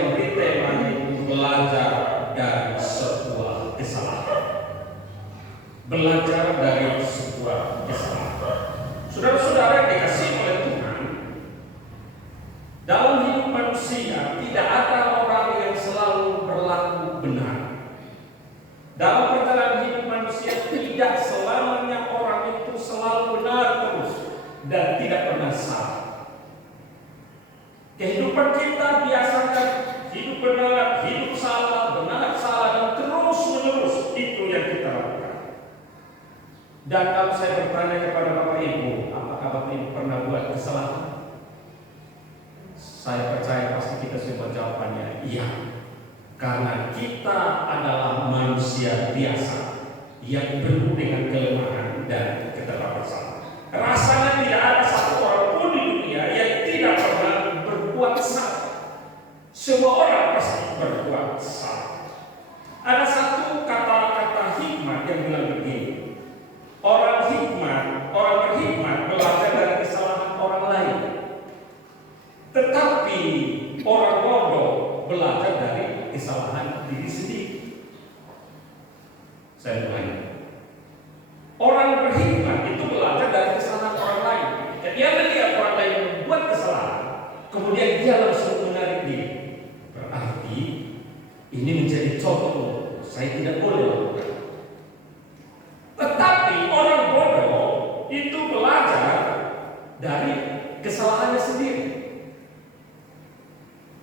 saya memberi tema yaitu belajar dari sebuah kesalahan. Belajar dari sebuah kesalahan. Saudara-saudara yang dikasih oleh Tuhan, dalam hidup manusia tidak ada orang yang selalu berlaku benar. Dalam perjalanan hidup manusia tidak selamanya orang itu selalu benar terus dan tidak pernah salah. Kehidupan kita biasanya hidup benar, hidup salah, benar salah, dan terus menerus itu yang kita lakukan. Dan kalau saya bertanya kepada Bapak Ibu, apakah Bapak Ibu pernah buat kesalahan? Saya percaya pasti kita semua jawabannya iya. Karena kita adalah manusia biasa yang penuh dengan kelemahan dan keterbatasan. Rasanya tidak ada satu orang pun di dunia yang tidak pernah berbuat salah. Semua orang pasti berbuat salah. Ada satu kata-kata hikmat yang bilang begini. Orang berhikmat belajar dari kesalahan orang lain. Tetapi orang bodoh belajar dari kesalahan diri sendiri. Saya mulai. Orang berhikmat itu belajar dari kesalahan orang lain. Ketika dia melihat orang lain membuat kesalahan, kemudian dia langsung menarik diri. Berarti ini menjadi contoh. Saya tidak boleh lakukan. Tetapi orang bodoh itu belajar dari kesalahannya sendiri.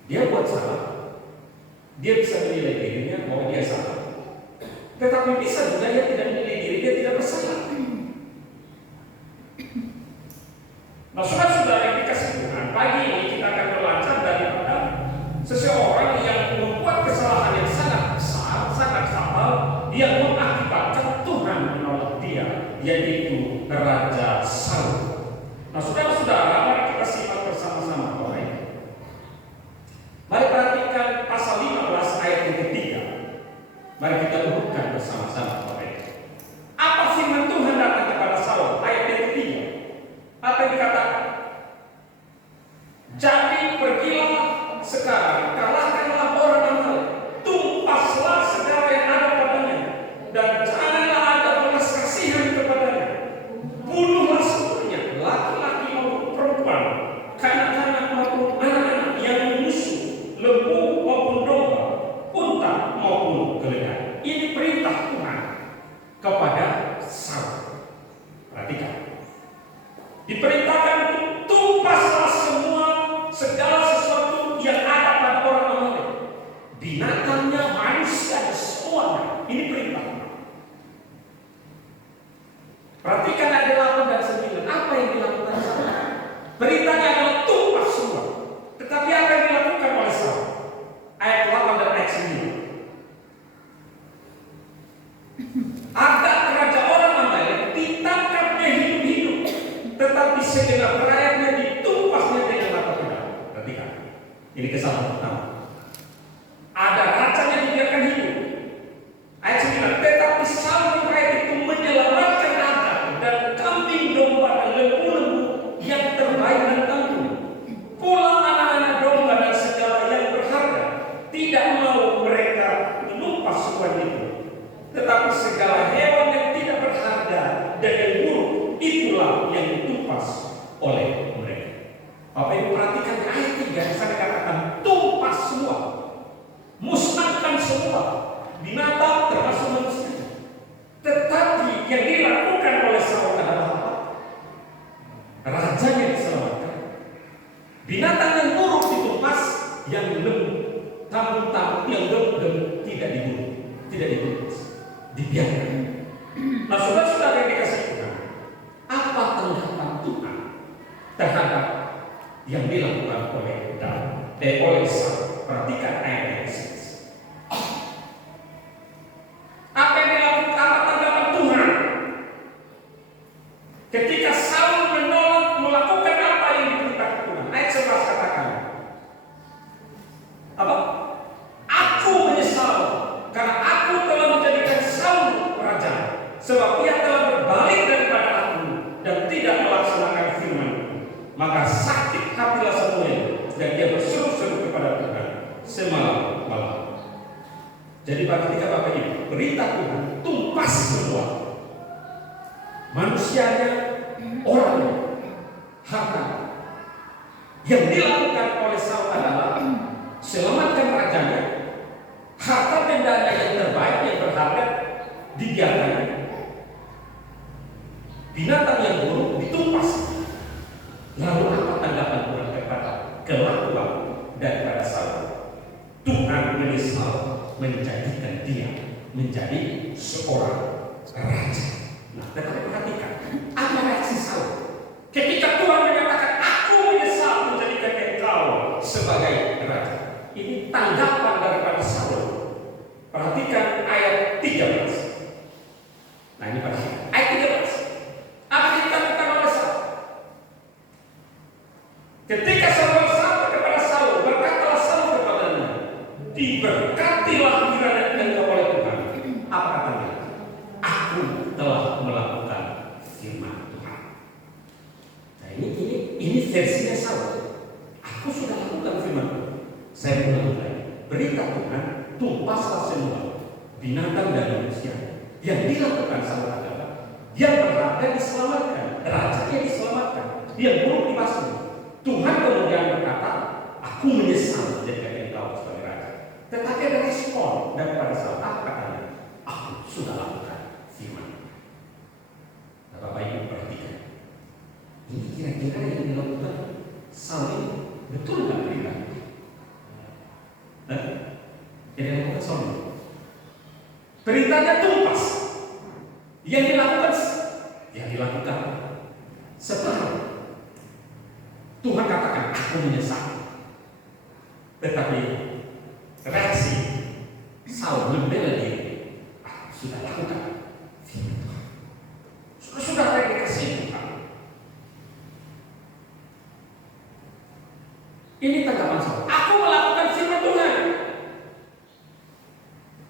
Dia buat salah. Dia bisa menilai dirinya bahwa dia salah. Tetapi bisa juga dia tidak menilai diri dia tidak bersalah. Nah, saudara-saudara yang dikasih Tuhan, pagi ini kita akan belajar daripada seseorang yang membuat kesalahan yang sangat besar, sangat fatal, dia mengakibatkan Tuhan menolak dia, yaitu Raja Saul. Nah, saudara-saudara, mari kita simak bersama-sama. Mari perhatikan pasal 15 ayat yang ketiga. Mari kita urutkan bersama-sama. Apa firman Tuhan datang kepada Saul? Ayat yang ketiga. Apa yang dikatakan? Jadi pergilah sekarang, kalahkanlah orang Amalek, tumpaslah segala yang ada padanya, dan janganlah ada belas kasihan kepadanya. Bunuhlah seluruhnya, laki-laki maupun perempuan, kanak-kanak maupun anak-anak yang menyusu, lembu maupun domba, unta maupun keledai. Ini perintah Tuhan kepada Saul. Perhatikan. Diperintahkan untuk tumpaslah semua segala sesuatu yang ada pada orang Amalek. Binatangnya, manusia, semuanya. Ini perintah. Perhatikan ayat 8 dan 9. Apa yang dilakukan Saul? Perintahnya adalah tumpas semua. Tetapi apa yang dilakukan oleh Saul? Ayat 8 dan ayat 9. Ada raja orang Amalek ditangkapnya hidup-hidup, tetapi segenap rakyatnya ditumpasnya dengan mata pedang. Perhatikan. Ini kesalahan pertama. Ada rajanya dibiarkan hidup. Ayat 9. Tetapi Saul rakyat itu menyelamatkan raja dan kambing domba dan lembu-lembu yang terbaik dan tangguh. Pulang anak-anak domba dan segala yang berharga. Tidak mau mereka menumpas semua itu. Tetapi segala hewan yang tidak berharga dan yang buruk, itulah yang ditumpas oleh mereka. Bapak Ibu perhatikan ayat 3 saya katakan tumpas semua, musnahkan semua binatang termasuk manusia. Tetapi yang dilakukan oleh Saul adalah apa? Rajanya diselamatkan, binatang yang buruk ditumpas, yang lembut, tamu-tamu yang lembut tidak dibunuh, tidak ditumpas, dibiarkan. Nah, saudara-saudara yang dikasih Tuhan, apa tanggapan Tuhan terhadap yang dilakukan oleh Saul? Perhatikan ayat yang 6. Apa yang dilakukan? Apa tanggapan Tuhan ketika Saul menolak melakukan apa yang diperintahkan Tuhan? Ayat 11 katakan apa? Aku menyesal karena aku telah menjadikan Saul raja, sebab ia telah berbalik daripada aku dan tidak melaksanakan firman. Maka sakit hatilah Samuel dan dia berseru-seru kepada Jadi ketika Bapak Ibu, perintah Tuhan tumpas semua. Manusianya, orangnya, harta. Yang dilakukan oleh Saul adalah selamatkan rajanya, harta bendanya yang terbaik, yang berharga dibiarkan. Binatang yang buruk ditumpas. Lalu apa tanggapan Tuhan kepada kelakuan daripada Saul? Tuhan menyesal menjadikan dia menjadi seorang raja. Nah, tetapi perhatikan, apa reaksi Saul ketika Tuhan menyatakan, aku menyesal menjadikan engkau sebagai raja? Ini tanggapan daripada Saul. Perhatikan ayat 13. Nah, ini perhatikan ayat 13. Apa yang dikatakan oleh Saul? Ketika Samuel sampai kepada Saul, berkatalah Saul kepadanya, diberkatilah kiranya engkau oleh Tuhan. Apa katanya? Aku telah melakukan firman Tuhan. Nah, ini versinya Saul. Aku sudah lakukan firman Tuhan. Saya ulang lagi. Berita Tuhan, tumpaslah semua binatang dan manusia. Yang dilakukan Saul adalah yang berharga diselamatkan, rajanya diselamatkan, yang buruk dibasuh. Tuhan kemudian berkata, aku menyesal menjadikan engkau sebagai raja. Tetapi ada respon daripada Saul. Apa katanya? Aku sudah lakukan firman. Nah, Bapak Ibu perhatikan. Ini kira-kira yang dilakukan Saul ini betul nggak berita? Nah, yang dilakukan Saul ini perintahnya tumpas. Yang dilakukan setelah Tuhan katakan, aku menyesal. Tetapi reaksi Saul membela diri, aku sudah lakukan firman Tuhan. Sudah dikasih Tuhan. Ini tanggapan Saul. Aku melakukan firman Tuhan.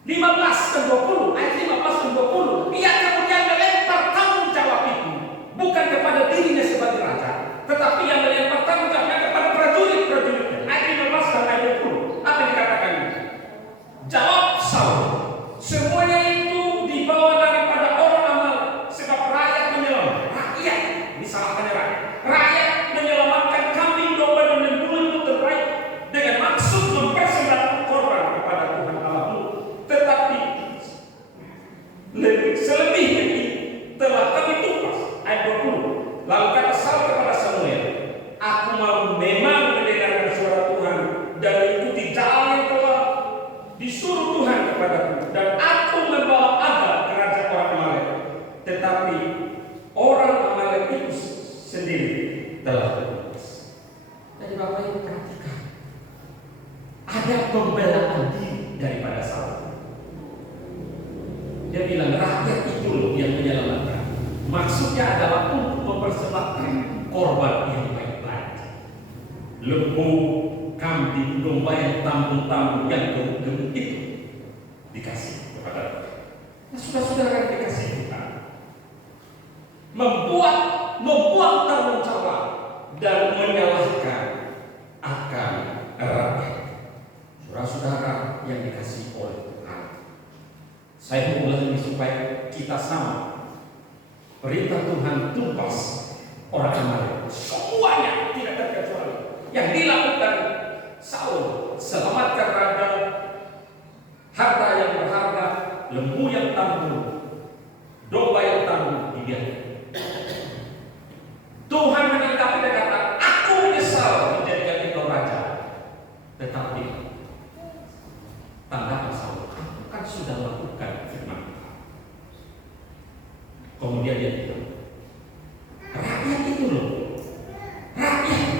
15 ke 20, ayat 15 ke 20. Ia kemudian melempar tanggung jawab itu bukan kepada dirinya sebagai raja, tetapi yang melempar tanggung jawabnya kepada prajurit-prajuritnya. Ayat 15 dan ayat 20. Apa yang dikatakan ini? Jawab Saul, semuanya itu dibawa daripada orang amal, sebab rakyat menyelamatkan. Rakyat, disalahkannya rakyat. Rakyat menyelamatkan kambing, domba dan lembu-lembu terbaik dengan maksud mempersembahkan korban kepada Tuhan Allahmu. Tetapi selebihnya ini telah kami tumpas. Ayat 20. Lalu kata Saul kepada Samuel, aku mau memang mendengarkan suara Tuhan dan mengikuti jalan yang telah disuruh Tuhan kepadaku, dan aku membawa Agag ke raja orang Amalek. Tetapi orang Amalek itu sendiri telah terlepas. Jadi Bapak Ibu perhatikan, ada pembelaan diri daripada Saul. Dia bilang rakyat itu loh yang menyelamatkan. Maksudnya adalah untuk mempersembahkan korban yang baik-baik. Lembu, kambing, domba yang tambun-tambun, yang gemuk-gemuk itu dikasih kepada Tuhan. Nah, saudara-saudara dikasih Tuhan. Membuat tanggung jawab dan menyalahkan akan rakyat. Saudara-saudara yang dikasih oleh Tuhan. Saya mengulang ini supaya kita sama. Perintah Tuhan tumpas orang Amalek. Semuanya tidak terkecuali. Yang dilakukan Saul, selamatkan raja, harta yang berharga, lembu yang tambun, domba yang tambun dibiarkan. Tuhan menanggapi dan kata, aku menyesal menjadikan engkau raja. Tetapi tanggapan Saul, aku kan sudah lakukan firman Tuhan. Kemudian dia bilang, rakyat itu loh, rakyat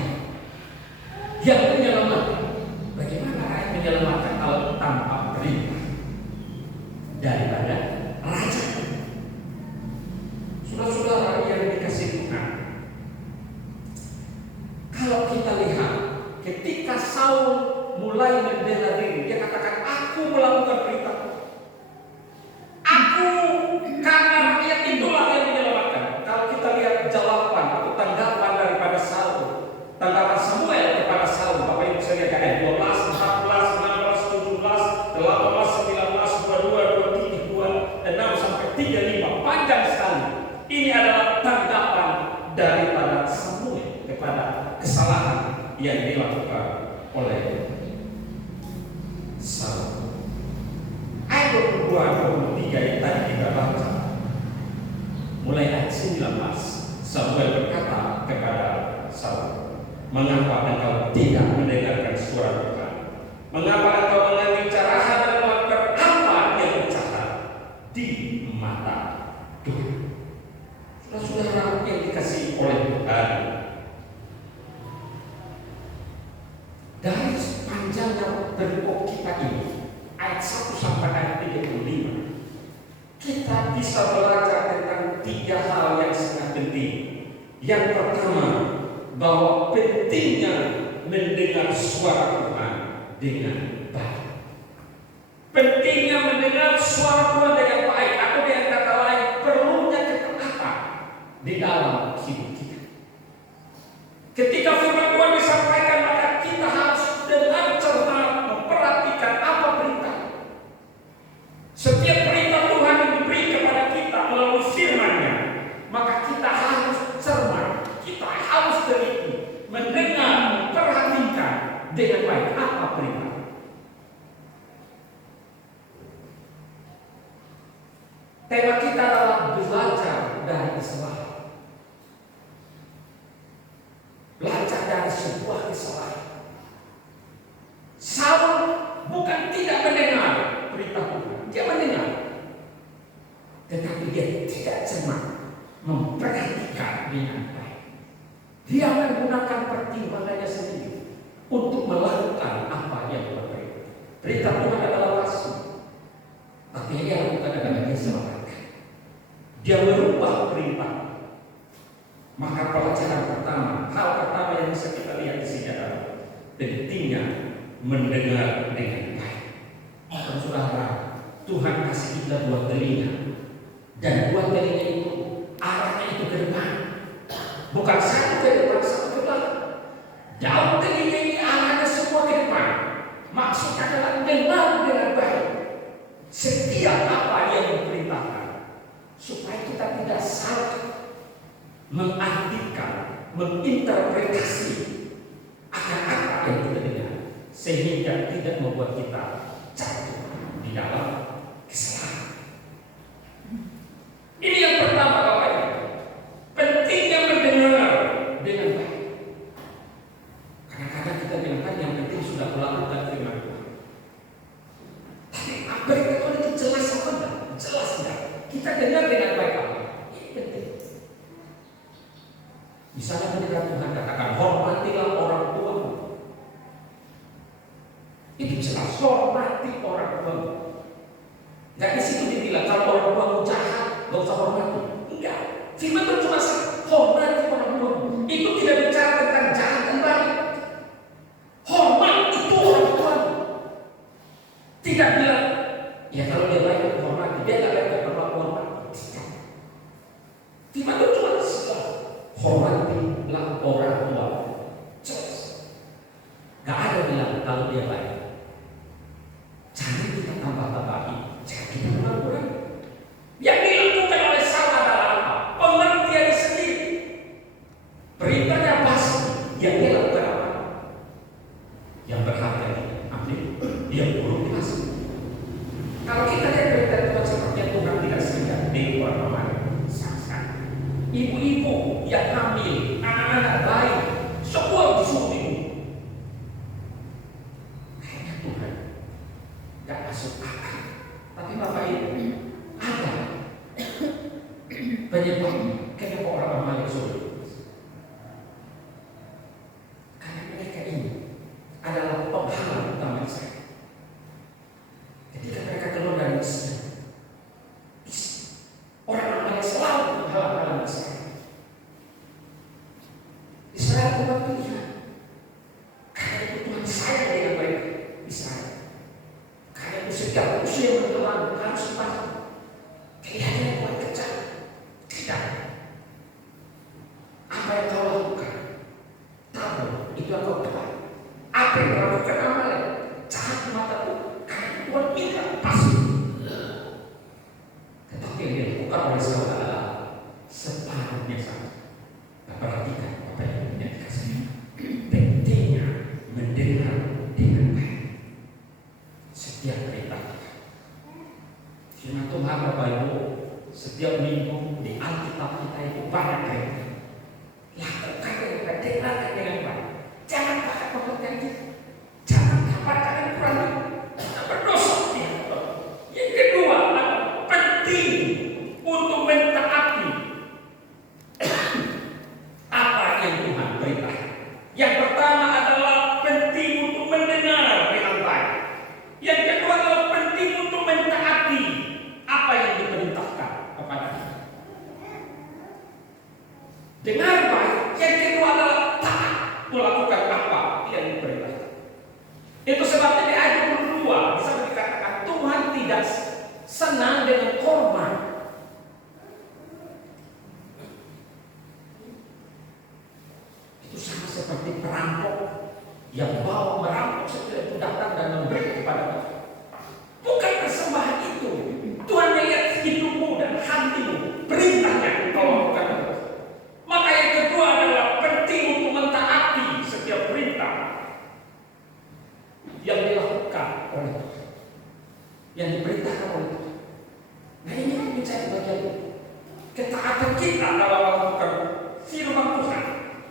yang menyelamatkan. Bagaimana rakyat menyelamatkan kalau tanpa perintah daripada raja? Saudara-saudara yang dikasih Tuhan, kalau kita lihat ketika Saul mulai membela diri, dia katakan, aku melakukan perintah. Aku, karena rakyat itulah yang menyelamatkan. Kalau kita lihat jawaban atau tanggapan daripada Saul, tanggapan Samuel kepada Saul, Bapak Ibu bisa lihat ayat 12, 14, 16, dilakukan oleh Saul. Ayat 22-23 yang tadi kita baca, mulai ayat 19, Samuel berkata kepada Saul, "Mengapa engkau tidak mendengarkan suara Tuhan? Mengapa engkau mengambil cara dan melakukan apa yang jahat di mata Tuhan?" Saudara yang dikasihi oleh Tuhan, dari sepanjangnya perikop kita ini, ayat 1 sampai ayat 35, kita bisa belajar tentang 3 hal yang sangat penting. Yang pertama, bahwa pentingnya mendengar suara Tuhan dengan baik. Pentingnya mendengar suara Tuhan dengan baik, atau dengan kata lain, perlunya ketaatan di dalam hidup kita. Ketika firman Tuhan disampaikan, maka kita harus dengan cermat memperhatikan apa perintah. Setiap perintah Tuhan yang diberi kepada kita melalui firman-Nya, maka kita harus cermat, kita harus teliti, mendengar, memperhatikan dengan baik apa perintah. Tema kita adalah belajar dari kesalahan. Belajar dari sebuah kesalahan. Saul bukan tidak mendengar perintah Tuhan, dia mendengar, tetapi dia tidak cermat memperhatikan dengan baik. Dia menggunakan pertimbangannya sendiri untuk melakukan apa yang berperintah. Perintah Tuhan adalah pasti, tapi yang dia lakukan adalah dia selamatkan. Dia merubah perintah. Maka pelajaran pertama, hal pertama yang bisa kita lihat di sini adalah pentingnya mendengar dengan baik. Saudara, Tuhan kasih kita 2 telinga, dan 2 telinga itu arahnya itu ke depan, bukan satu ke depan, satu ke belakang. Daun telinga ini arahnya semua ke depan. Maksudnya adalah dengar dengan baik setiap apa yang diperintahkan, supaya kita tidak salah mengartikan, menginterpretasi akan apa yang kita dengar, sehingga tidak membuat kita jatuh di dalam kesalahan. Ini yang pertama, Bapak Ibu. Pentingnya mendengar dengan baik. Kadang-kadang kita bilang yang penting sudah melakukan firman Tuhan. Tapi apa itu jelas apa enggak? Jelas enggak? Kita dengar dengan baik apa? Ini penting. Misalnya ketika Tuhan katakan, hormatilah orang tuamu. Itu jelas, hormati orang tuamu. Enggak di situ dibilang kalau orang tuamu jahat, enggak usah hormati. Enggak. Firman itu cuma hormati orang tuamu. Itu tidak bicara tentang jahat dan baik. Hormat itu orang tuamu. Tidak bilang, ya kalau dia baik hormati, dia enggak baik hormati. Tidak. Firman itu cuma hormatilah orang tua. Jelas. Gak ada bilang kalau dia baik, jangan kita tambah-tambahi, jangan kita kurang-kurang. Yang dilakukan oleh Saul adalah apa? Pengertian sendiri. Perintahnya pasti. Yang dia lakukan apa? Yang berharga ini, ambil. Yang buruk dikasih. Kalau kita lihat perintah Tuhan seperti yang Tuhan tidak sehingga di luar rumah, ibu-ibu yang hamil, anak-anak bayi, semua disuruh ibu. Kayaknya Tuhan gak masuk akal. Tapi Bapak Ibu, ada penyebab kenapa orang hamil suruh. Karena mereka ini adalah penghalang utama Israel. Ketika mereka keluar dari Mesir, orang-orang selalu menghalang-halang Israel. Israel bukan pilihan. Karena itu Tuhan sayang dengan baik Israel. Karena itu setiap musuh yang menghalang harus dipasang. Kelihatannya yang buat kejam. Tidak. Apa yang kau lakukan? Tahu itu yang kau buat. Apa yang kau lakukan Amalek? Jahat di mataku. Karena Tuhan minta pasti. Tetapi yang dilakukan oleh Saul adalah separuhnya saja. Perhatikan apa yang dikasih. Pentingnya setiap perintah. Firman Tuhan Bapak Ibu, setiap minggu di Alkitab kita itu banyak perintah. Lakukan dengan baik, dengarkan dengan baik. Jangan pakai pengertian kita. Jangan baca dengan kurang. Berdosa dia. Yang kedua, penting untuk mentaati apa yang Tuhan perintah. Yang pertama adalah penting untuk mendengar dengan baik. Yang kedua adalah penting untuk mentaati apa yang diperintahkan kepada kita. Dengar baik. Yang kedua adalah taat melakukan apa yang diperintahkan. Itu sebabnya di ayat 22 bisa dikatakan Tuhan tidak senang dengan korban. Itu sama seperti perampok yang bawa merampok setelah itu datang dan memberi kepada Tuhan. Bukan persembahan itu. Tuhan melihat hidupmu dan hatimu, perintahnya kau lakukan. Maka yang kedua adalah penting untuk mentaati setiap perintah yang dilakukan oleh Tuhan, yang diperintahkan oleh Tuhan. Nah ini menjadi bagian ketaatan kita dalam melakukan firman Tuhan,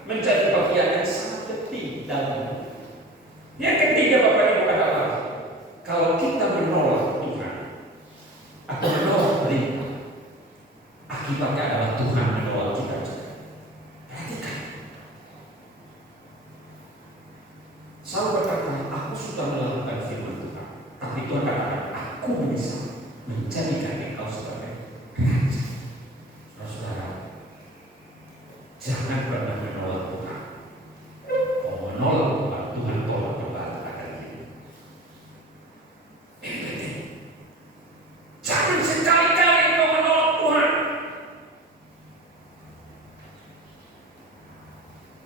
menjadi bagian yang sangat penting dalam. Yang ketiga Bapak Ibu adalah kalau kita menolak Tuhan atau menolak perintah, akibatnya adalah Tuhan menolak kita juga. Perhatikan. Saul berkata, aku sudah melakukan firman Tuhan, tapi Tuhan katakan, aku bisa menjadikan engkau sebagai raja. Saudara, jangan pernah menolak Tuhan. Kalau menolak Tuhan, Tuhan tolak juga akan diri. Ini penting. Jangan sekali-kali engkau menolak Tuhan.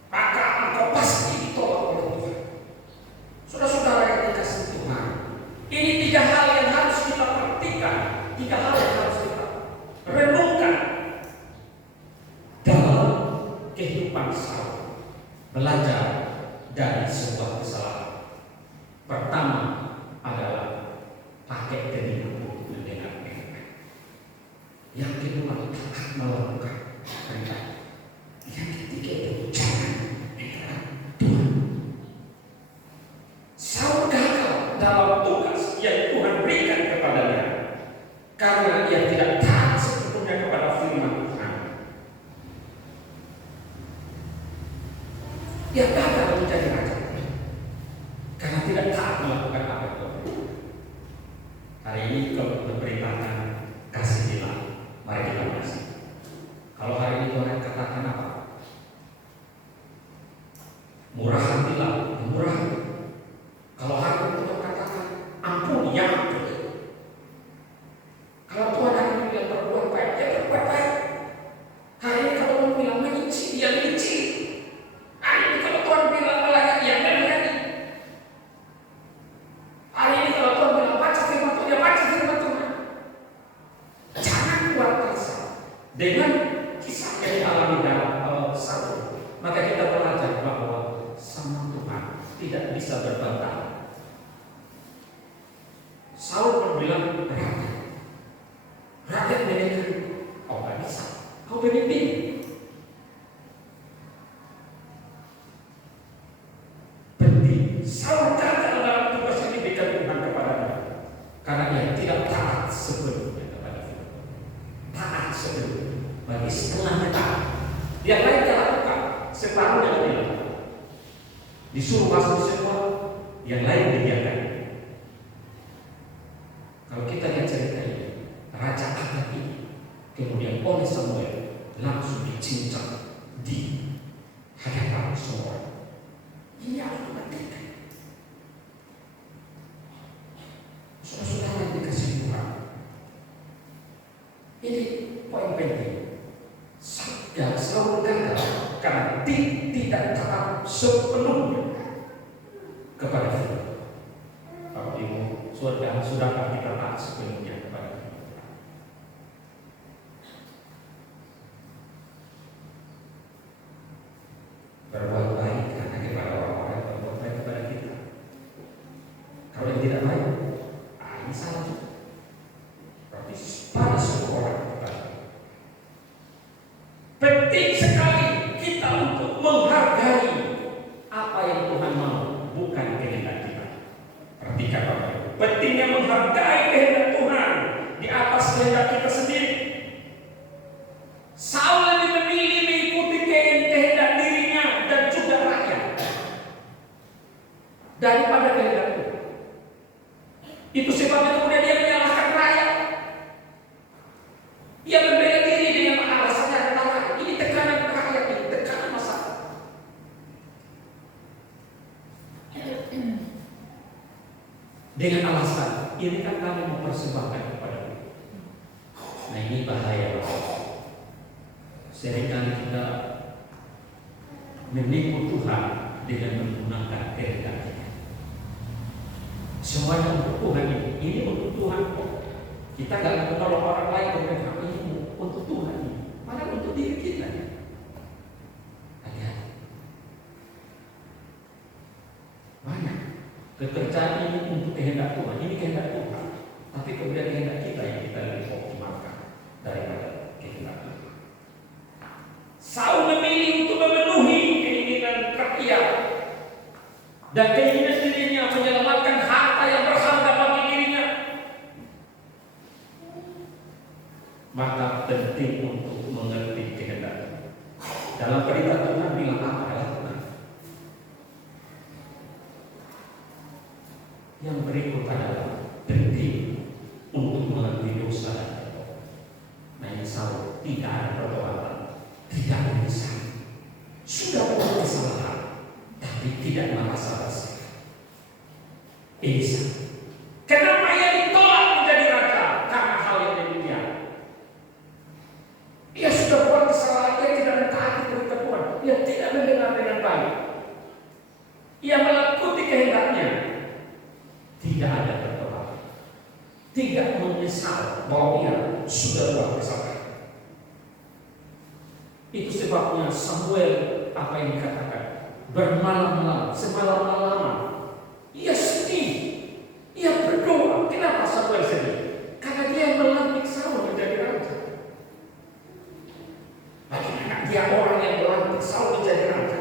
Maka engkau pasti ditolak oleh Tuhan. Saudara-saudara yang dikasihi Tuhan, ini tiga hal yang harus kita perhatikan, tiga hal yang harus kita renungkan dalam kehidupan Saul. Belajar dari sebuah kesalahan. Pertama adalah pakai telinga untuk mendengar dengan. Yang kedua, taat melakukan perintah. Yang ketiga itu jangan menolak Tuhan. Saul gagal dalam tugas yang Tuhan berikan kepadanya karena dia tidak taat sepenuhnya kepada firman Tuhan. Dia gagal menjadi raja karena tidak taat melakukan apa yang Tuhan berikan. Hari ini kalau diperintahkan kasih bilang, mari kita kasih. Kalau hari ini Tuhan katakan apa? Murah hatilah, murah hati. Kalau hari ini Tuhan katakan ampun, ya ampun. Kalau Tuhan hari ini bilang berbuat baik, ya berbuat baik. Hari ini kalau Tuhan bilang menyicil, ya menyicil. Hari ini kalau Tuhan bilang melayani, ya melayani. Hari ini kalau Tuhan bilang baca firman Tuhan, ya baca firman Tuhan. Jangan buat asa dengan kisah yang dialami dalam Saul. Maka kita belajar bahwa sama Tuhan tidak bisa berbantah. Saul pun bilang rakyat mendengar, kau tak bisa, kau pemimpin. Penting Saul gagal dalam tugas yang diberikan Tuhan kepadanya karena dia tidak taat sepenuhnya kepada Tuhan. Taat sepenuhnya, bagi setengahnya taat. Dia lain dia lakukan, separuhnya dia lakukan. Disuruh masuk semua, yang lain dibiarkan. Kalau kita lihat cerita ini, Raja Agag ini kemudian oleh Samuel langsung dicincang di hadapan semua. Ini harus diperhatikan. Saudara-saudara yang dikasihi Tuhan, ini poin penting. Dan selalu gagal karena tidak taat sepenuhnya kepada Tuhan. Bapak Ibu, sudahkah kita taat sepenuhnya kepada Tuhan? Berbuat baik hanya kepada orang-orang yang berbuat baik kepada kita. Kalau yang tidak baik, ini salah juga. Berarti pada semua orang kita penting sekali kita untuk menghargai apa yang Tuhan mau, bukan kehendak kita. Perhatikan Bapak Ibu, pentingnya menghargai kehendak Tuhan di atas kehendak kita sendiri. Saul lebih memilih mengikuti kehendak dirinya dan juga rakyat daripada kehendak Tuhan. Itu sebabnya kemudian dia menyalahkan rakyat. Ia membela diri dengan alasannya adalah ini tekanan rakyat, ini tekanan masyarakat. Dengan alasan ini kan kami mempersembahkan kepada Tuhan. Nah ini bahaya. Seringkali kita menipu Tuhan dengan menggunakan kehendak kita. Semuanya untuk Tuhan ini untuk Tuhan kok. Kita nggak menolong orang lain dengan ini untuk Tuhan ini, malah untuk diri kita. Hati-hati. Banyak pekerjaan ini untuk kehendak Tuhan, ini kehendak Tuhan, tapi kemudian kehendak kita yang kita lebih optimalkan daripada kehendak Tuhan. Saul memilih untuk memenuhi keinginan rakyat dan keinginan dirinya menyelamatkan harta yang berharga bagi dirinya. Maka penting untuk mengerti kehendak. Dalam perintah Tuhan bilang apa adalah Tuhan. Yang berikut adalah penting untuk mengerti dosa dan bertobat. Nah ini Saul tidak ada pertobatan, tidak menyesal, sudah berbuat kesalahan, tapi tidak merasa bersalah. Elisa, kenapa ia ditolak menjadi raja? Karena hal yang demikian. Ia sudah buat kesalahan, ia tidak mentaati perintah Tuhan, ia tidak mendengar dengan baik, ia melakukan kehendaknya, tidak ada pertobatan, tidak menyesal bahwa ia sudah buat kesalahan. Itu sebabnya Samuel apa yang dikatakan bermalam-malam, semalam-malaman ia sedih, ia berdoa. Kenapa Samuel sedih? Karena dia melantik Saul menjadi raja. Bagaimana dia orang yang melantik Saul menjadi raja,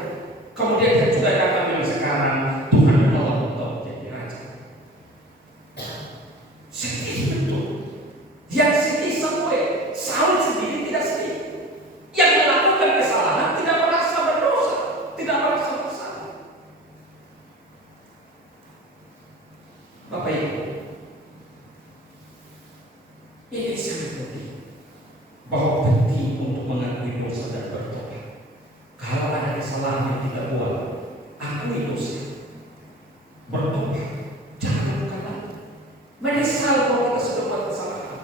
kemudian dia juga datang bilang sekarang Tuhan menolak untuk menjadi raja. Sedih betul. Yang sedih Samuel, Saul sendiri tidak sedih. Yang melakukan kesalahan tidak merasa berdosa, tidak merasa bersalah. Bapak Ibu, ini sangat penting, bahwa penting untuk mengakui dosa dan bertobat. Kalau ada kesalahan yang kita buat, akui dosa, bertobat, jangan kata menyesal bahwa kita sudah buat kesalahan.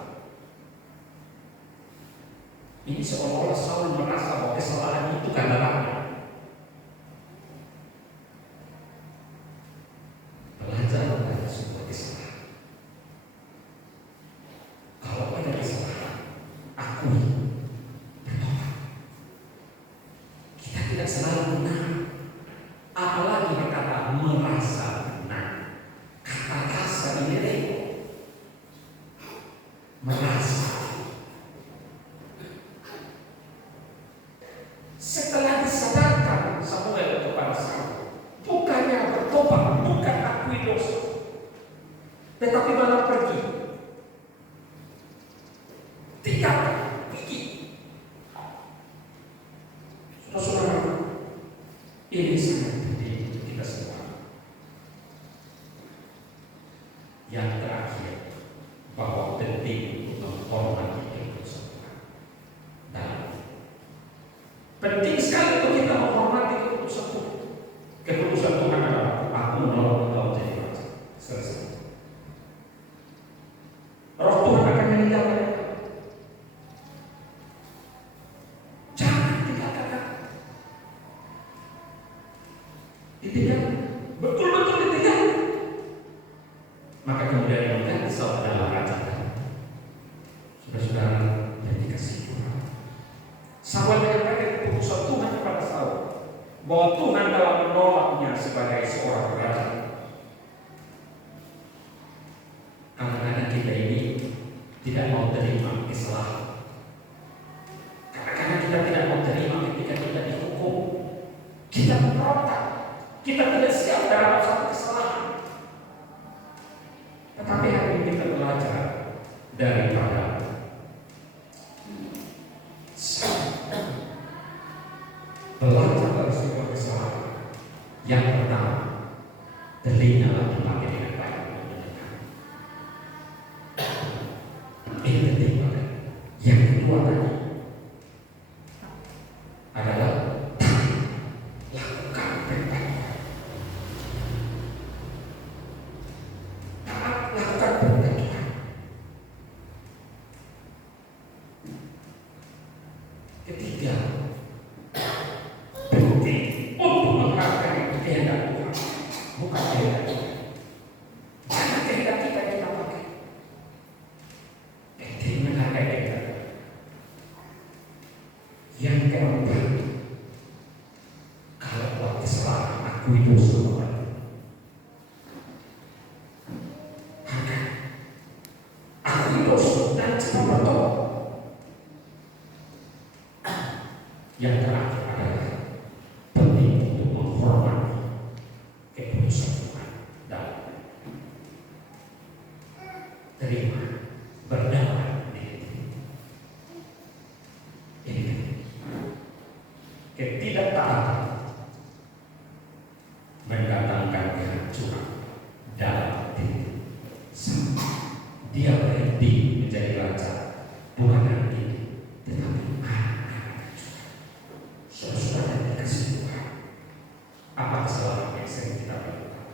Ini seolah-olah Saul merasa bahwa kesalahan itu karena rakyat. Belajar dari sebuah kesalahan. Kalau ada kesalahan, akui, bertobat. Kita tidak selalu benar, apalagi berkata merasa benar. Kata rasa ini repot. Merasa. Setelah disadarkan Samuel kepada Saul, bukannya bertobat, bukan akui dosa, tetapi malah pergi, tinggalkan, pergi. Saudara-saudara, ini sangat penting untuk kita semua. Yang terakhir, bahwa penting untuk menghormati keputusan Tuhan. Dan penting sekali untuk kita menghormati keputusan Tuhan. Keputusan Tuhan adalah aku menolong engkau jadi raja. Selesai. Roh Tuhan akan meninggalkan engkau. Jangan tinggalkan. Ditinggal, betul-betul ditinggal. Maka kemudian yang mengganti Saul adalah raja. Saudara-saudara yang dikasihi Tuhan, Samuel menyampaikan keputusan Tuhan kepada Saul bahwa Tuhan telah menolaknya sebagai seorang raja. Kadang-kadang tidak mau terima kesalahan. Karena kita tidak mau terima ketika kita dihukum, kita memberontak, kita tidak siap dalam satu kesalahan. Tetapi hari ini kita belajar daripada belajar dari sebuah kesalahan. Yang pertama, telinga dipakai dengan baik. Ini penting banget. Yang kedua tadi adalah lakukan perintah. Taat, lakukan perintah Tuhan. Ketiga, penting untuk melakukan kehendak Tuhan, bukan kehendak kita. Jangan kehendak kita pakai. Penting menghargai kehendak. Yang keempat, kalau buat kesalahan, akui dosa Tuhan. Akui dosa dan cepat bertobat. Yang terakhir adalah penting untuk menghormati keputusan Tuhan dan terima berdamai di ini. Ketidaktaatan mendatangkan kehancuran dalam diri. Dia berhenti menjadi raja, bukan dari diri, tetapi saudara yang dikasihi Tuhan. Apa kesalahan yang sering kita lakukan?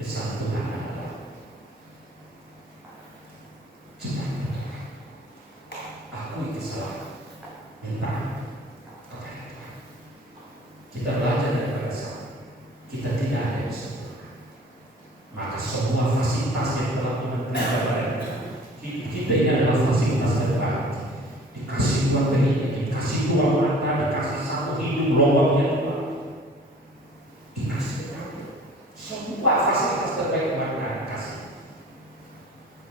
Pesan Tuhan adalah cepat berdoa, akui kesalahan, minta kepada Tuhan. Kita belajar dari kesalahan. Kita tidak ada yang sempurna. Maka semua fasilitas yang telah Tuhan berikan kepada kita ini adalah fasilitas terbaik. Dikasih materi, dikasih dua mata, dikasih satu hidung, lubangnya dua, dikasih semua fasilitas terbaik Tuhan kasih.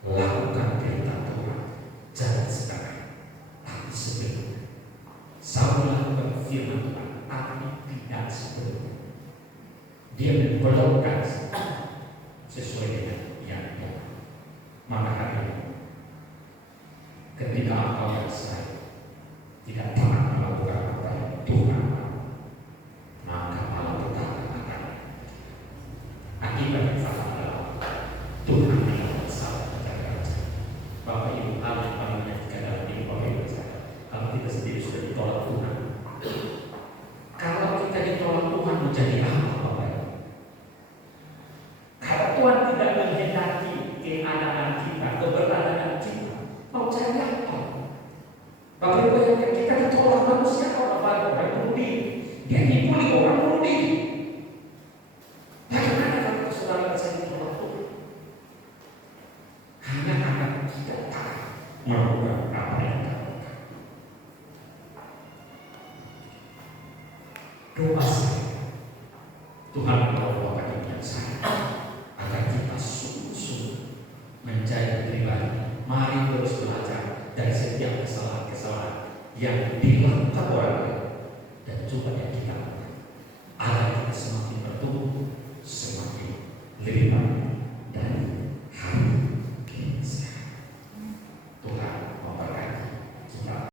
Lakukan perintah Tuhan, jangan sekarang, tapi sebelumnya. Saul lakukan firman Tuhan, tapi tidak sebelumnya. Dia membelokkan sesuai dengan yang dia. Maka hari ini, ketika engkau yang saya tidak pernah melakukan apa yang Tuhan mau, maka malah berkata akan akibat yang sama adalah Tuhan tidak bersalah menjaga saya. Bapak Ibu, hal yang paling menyakitkan dalam diri Bapak Ibu saya, kalau kita sendiri sudah ditolak Tuhan. Kalau kita ditolak Tuhan menjadi apa Bapak Ibu? Kalau Tuhan tidak menghendaki keadaan kita, keberadaan kita, mau cari apa? Bapak Ibu yang kita ditolak manusia, orang bunuh diri, dia dibully orang bunuh diri. Bagaimana kalau saudara saya ditolak Tuhan? Hanya karena kita tak melakukan apa yang kita lakukan. Doa saya, Tuhan membawakan dunia saya agar kita sungguh-sungguh menjadi pribadi. Mari terus belajar dari setiap kesalahan-kesalahan yang dilakukan orang lain dan juga yang kita lakukan, agar kita semakin bertumbuh, semakin lebih baik.